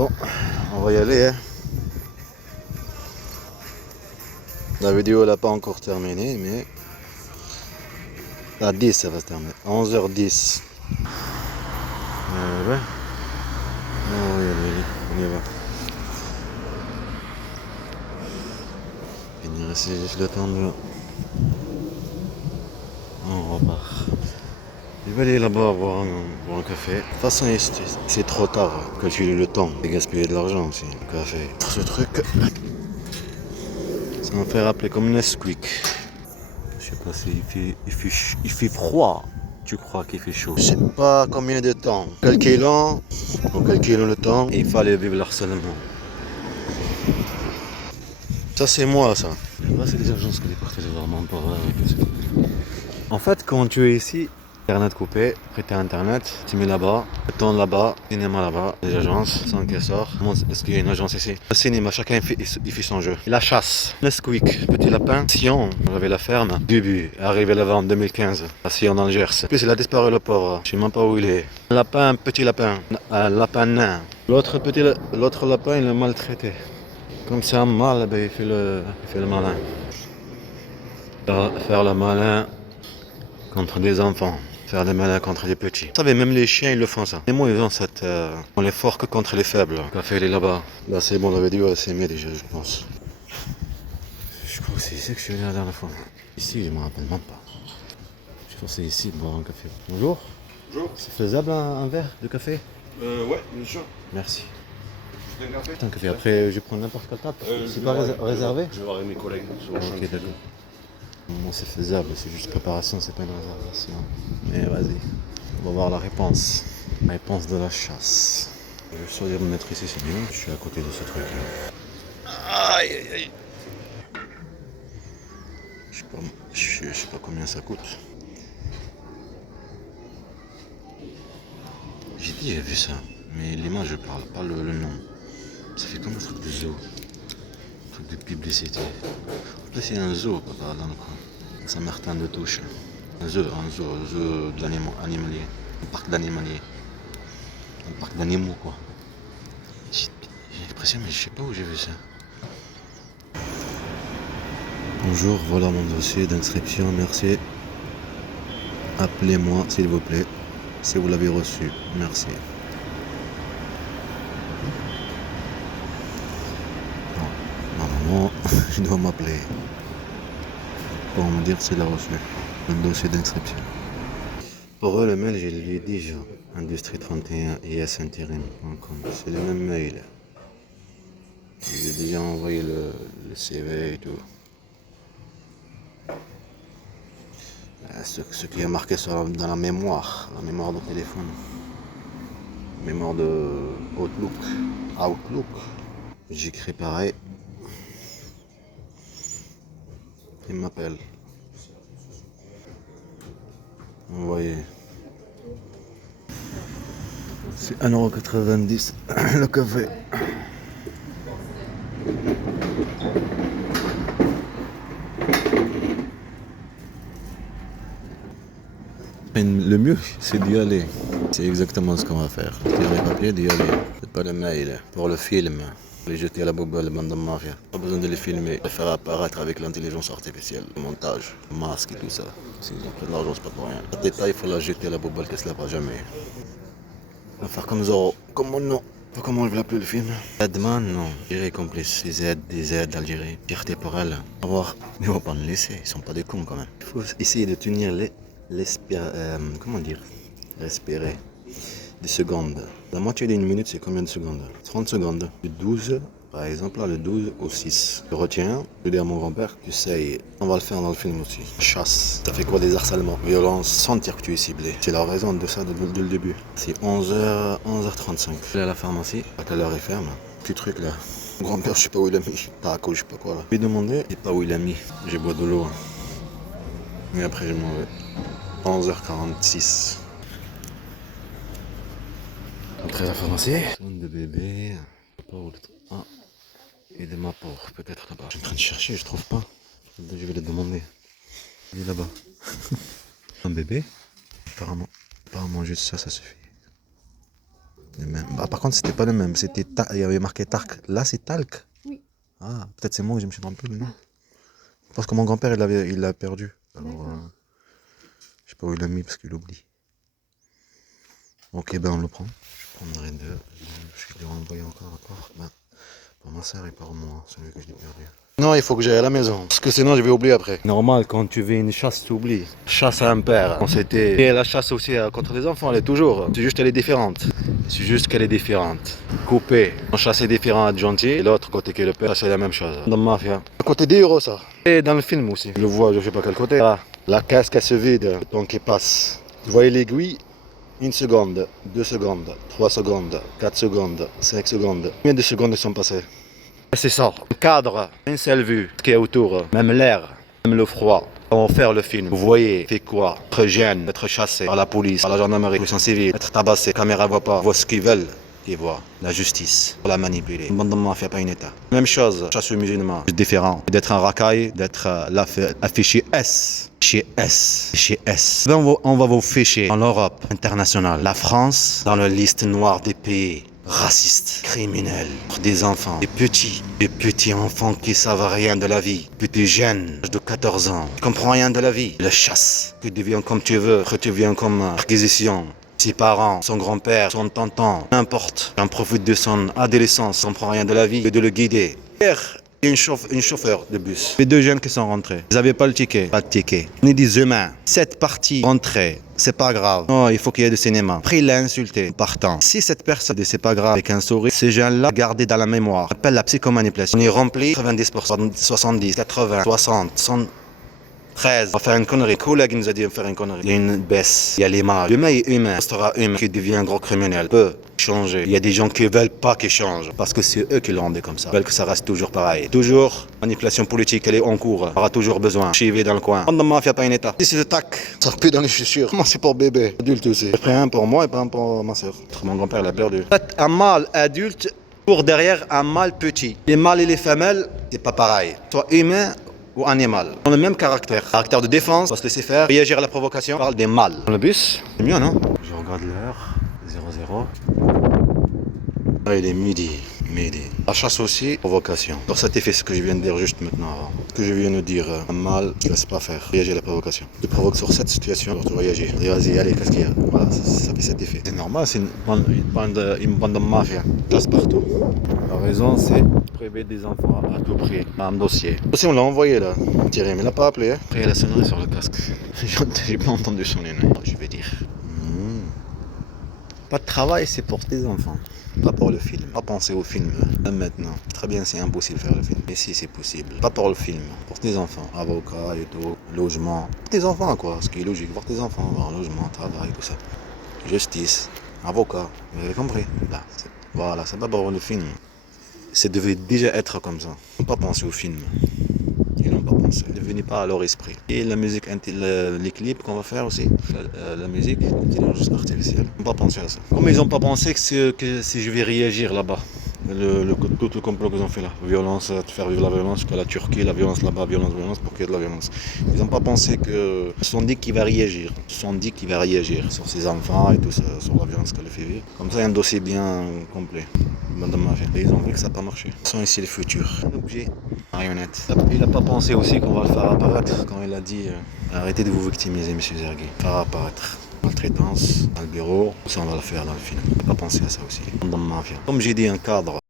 Bon, on va y aller. Hein. La vidéo elle n'a pas encore terminé, mais à 10 ça va se terminer. 11h10. Ouais. On va y aller, on y va. Finir ici juste le temps de... On repart. Je vais aller là-bas boire un café. De toute façon, c'est trop tard. Calculer le temps et gaspiller de l'argent aussi. Le café. Ce truc, ça me fait rappeler comme Nesquik. Je sais pas s'il il fait froid. Tu crois qu'il fait chaud. Je sais pas combien de temps. Calculons le temps. Il fallait vivre l'harcèlement. Ça c'est moi ça. Là c'est des agences que les partagent vraiment pas avec. En fait quand tu es ici, internet coupé, prêter internet, tu mets là-bas, le temps là-bas, cinéma là-bas, les agences, sans qu'elles sortent. Est-ce qu'il y a une agence ici? Le cinéma, chacun il fait son jeu. La chasse, Nesquik, petit lapin, Sion, on avait la ferme, début, arrivé là-bas en 2015, à Sion dans le Gers. Puis il a disparu le pauvre, je sais même pas où il est. Lapin, petit lapin, un lapin nain. L'autre lapin il l'a maltraité. Comme c'est un mâle, ben, il fait le malin. Faire le malin contre des enfants. Faire le malin contre des petits. Vous savez, même les chiens, ils le font ça. Les mots, ils ont cette... on est fort que contre les faibles. Le café, il est là-bas. Là, c'est bon, la vidéo, c'est mieux déjà, je pense. Je crois que c'est ici que je suis allé la dernière fois. Ici, je me rappelle même pas. Je pense que c'est ici de boire un café. Bonjour. Bonjour. C'est faisable un verre de café? Ouais, bien sûr. Merci. C'est un café. Un café. Après, je prends n'importe quel table. C'est pas réservé? Je vais voir avec mes collègues sur le champ. Ok, d'accord. Moi c'est faisable, c'est juste préparation, c'est pas une réservation. Mais vas-y, on va voir la réponse. La réponse de la chasse. Je vais choisir de me mettre ici, c'est bien. Je suis à côté de ce truc là. Aïe aïe aïe. Je sais pas combien ça coûte. J'ai dit j'ai vu ça, mais l'image je parle, pas le nom. Ça fait comme un truc de zoo. Un truc de publicité. En plus il y a un zoo là dans le coin. Saint-Martin de Touche. Un zoo de l'animalier. Un parc d'animalier. Un parc d'animaux quoi. J'ai l'impression mais je sais pas où j'ai vu ça. Bonjour, voilà mon dossier d'inscription, merci. Appelez-moi s'il vous plaît. Si vous l'avez reçu, merci. Non, normalement, je dois m'appeler pour me dire s'il a reçu le dossier d'inscription. Pour eux, le mail, je lui ai déjà. Industrie31 isintérim.com. C'est le même mail. J'ai déjà envoyé le CV et tout. Ce qui est marqué dans la mémoire de téléphone. Mémoire de Outlook. J'écris pareil. Il m'appelle. Vous voyez. C'est 1,90€ le café. Le mieux, c'est d'y aller. C'est exactement ce qu'on va faire. Tirer les papiers, d'y aller. C'est pas le mail. Pour le film, les jeter à la poubelle, bande de mafia. Pas besoin de les filmer, de les faire apparaître avec l'intelligence artificielle. Le montage, le masque et tout ça. S'ils ont pris de l'argent, c'est pas pour rien. La détail, il faut la jeter à la poubelle, qu'elle se lèvera jamais. On va faire comme Zorro. Comme mon nom. Pas comment je vais l'appeler le film. Edman, non. Algérie complice. Des aides d'Algérie. Fierté pour elle. Au revoir. Mais on va pas nous laisser. Ils sont pas des cons quand même. Il faut essayer de tenir comment dire? Respirer. Des secondes. La moitié d'une minute, c'est combien de secondes? 30 secondes. Le 12, par exemple, là, le 12 au 6. Je retiens, je dis à mon grand-père, tu sais, on va le faire dans le film aussi. Chasse. Ça fait quoi des harcèlements? Violence, sentir que tu es ciblé. C'est la raison de ça dès le début. C'est 11h35. Je vais à la pharmacie, à quelle heure il ferme? Petit truc là. Mon grand-père, je sais pas où il a mis. Taco, je sais pas quoi là. Je lui ai demandé, je sais pas où il a mis. J'ai bois de l'eau. Et après, je m'en vais. 11h46. Après la pharmacie. De bébé. Ah, et de ma pauvre, peut-être là-bas. Je suis en train de chercher, je trouve pas. Je vais le demander. Il est là-bas. Un bébé. Apparemment juste ça suffit. Le même. Bah, par contre, c'était pas le même. Il y avait marqué Tark. Là, c'est Talc. Oui. Ah, peut-être c'est moi que je me suis trompé, mais non. Parce que mon grand-père, il l'a perdu. Alors, je sais pas où il l'a mis parce qu'il oublie. Ok, ben on le prend. Je prendrai deux. Je vais lui renvoyer encore. Ben, pour ma soeur et pour moi, celui que j'ai perdu. Non, il faut que j'aille à la maison, parce que sinon je vais oublier après. Normal, quand tu fais une chasse, tu oublies. Chasse à un père. Et la chasse aussi contre les enfants, elle est toujours. C'est juste qu'elle est différente. C'est juste qu'elle est différente. Coupée. Un chasse est différent à être gentil, et l'autre côté qui est le père, c'est la même chose. Dans Mafia. À côté des héros, ça. Et dans le film aussi. Je le vois, je sais pas quel côté. Là, la casque, elle se vide, le temps qui passe. Vous voyez l'aiguille? 1 seconde, 2 secondes, 3 secondes, 4 secondes, 5 secondes. Combien de secondes sont passées? C'est ça. Le cadre, une seule vue, ce qui est autour, même l'air, même le froid. Comment faire le film? Vous voyez, fait quoi? Être jeune, être chassé par la police, par la gendarmerie, la police civile, être tabassé, la caméra voit pas, voit ce qu'ils veulent. Ils voient la justice pour la manipuler. Une bande de mafia, pas une état. Même chose, chasse aux musulmans. C'est différent. D'être un racaille, d'être affiché S. Chez S. Chez S. Ben, on va vous ficher en Europe internationale. La France, dans la liste noire des pays racistes, criminels, des enfants, des petits enfants qui savent rien de la vie, petits jeunes de 14 ans, qui comprennent rien de la vie. La chasse, que tu deviens comme tu veux, que tu viens comme perquisition. Ses parents, son grand-père, son tonton, n'importe. On profite de son adolescence, on ne comprend rien de la vie, et de le guider. Hier, il y a une chauffeur de bus. Les deux jeunes qui sont rentrés. Ils n'avaient pas le ticket. Pas de ticket. On est des humains. Cette partie rentrée. C'est pas grave. Oh, il faut qu'il y ait du cinéma. Après, il l'a insulté en partant. Si cette personne dit c'est pas grave avec un sourire, ces gens-là gardés dans la mémoire. On appelle la psychomanipulation. On est rempli 90%, 70, 80, 60, 100. 13. On va faire une connerie. Le collègue nous a dit de faire une connerie. Il y a une baisse. Il y a l'image. L'humain est humain. Il sera humain. Qui devient un gros criminel peut changer. Il y a des gens qui veulent pas qu'il change. Parce que c'est eux qui le rendent comme ça. Ils veulent que ça reste toujours pareil. Toujours. Manipulation politique, elle est en cours. On aura toujours besoin. Chivé dans le coin. On ne mafia pas un état. Si c'est le tac, ça pue dans les chaussures. Moi, c'est pour bébé. Adulte aussi. J'ai pris un pour moi et pas un pour ma soeur. Mon grand-père l'a perdu. Un mâle adulte pour derrière un mâle petit. Les mâles et les femelles, c'est pas pareil. Soit humain ou animal. Ont le même caractère. Caractère de défense, on va se laisser faire, réagir à la provocation. On parle des mâles. Dans le bus, c'est mieux, non? Je regarde l'heure, 00. Ah, il est midi. La chasse aussi, provocation. Alors ça t'est fait ce que je viens de dire juste maintenant. Ce que je viens de dire, un mâle, tu ne laisses pas faire. Réagir à la provocation. Tu provoques sur cette situation, alors tu réagis. Dis vas-y, allez, qu'est-ce qu'il y a? Voilà, ça fait cet effet. C'est normal, c'est une bande de mafia. Chasse partout. La raison, c'est priver des enfants à tout prix. Un dossier. Le dossier, on l'a envoyé là. Thierry, mais il n'a pas appelé. Hein. Après, la sonnerie sur le casque. J'ai pas entendu sonner, non, je vais dire. Pas de travail, c'est pour tes enfants. Pas pour le film. Pas penser au film. Même maintenant. Très bien, c'est impossible de faire le film. Mais si, c'est possible. Pas pour le film. Pour tes enfants. Avocat et tout. Logement. Pour tes enfants, quoi. Ce qui est logique. Pour tes enfants. Avoir logement, travail, tout ça. Justice. Avocat. Vous avez compris? Là. Voilà, c'est pas pour le film. Ça devait déjà être comme ça. Pas penser au film. Ils n'ont pas pensé. Ne venez pas à leur esprit. Et la musique, les clips qu'on va faire aussi, la musique, l'intelligence artificielle. Ils n'ont pas pensé à ça. Comme ils n'ont pas pensé que si je vais réagir là-bas, tout le complot qu'ils ont fait là, violence, faire vivre la violence, que la Turquie, la violence là-bas, violence, pour qu'il y ait de la violence. Ils n'ont pas pensé que. Ils se sont dit qu'il va réagir. Ils se sont dit qu'il va réagir sur ses enfants et tout ça, sur la violence qu'elle fait vivre. Comme ça, il y a un dossier bien complet. Et ils ont vu que ça n'a pas marché. Ce sont ici les futurs. Un objet. Marionnette. Il n'a pas pensé aussi qu'on va le faire apparaître quand il a dit arrêtez de vous victimiser, monsieur Zergui. Faire apparaître. Maltraitance, dans le bureau, ça on va le faire dans le film. Il n'a pas pensé à ça aussi. Dans Mafia. Comme j'ai dit, un cadre.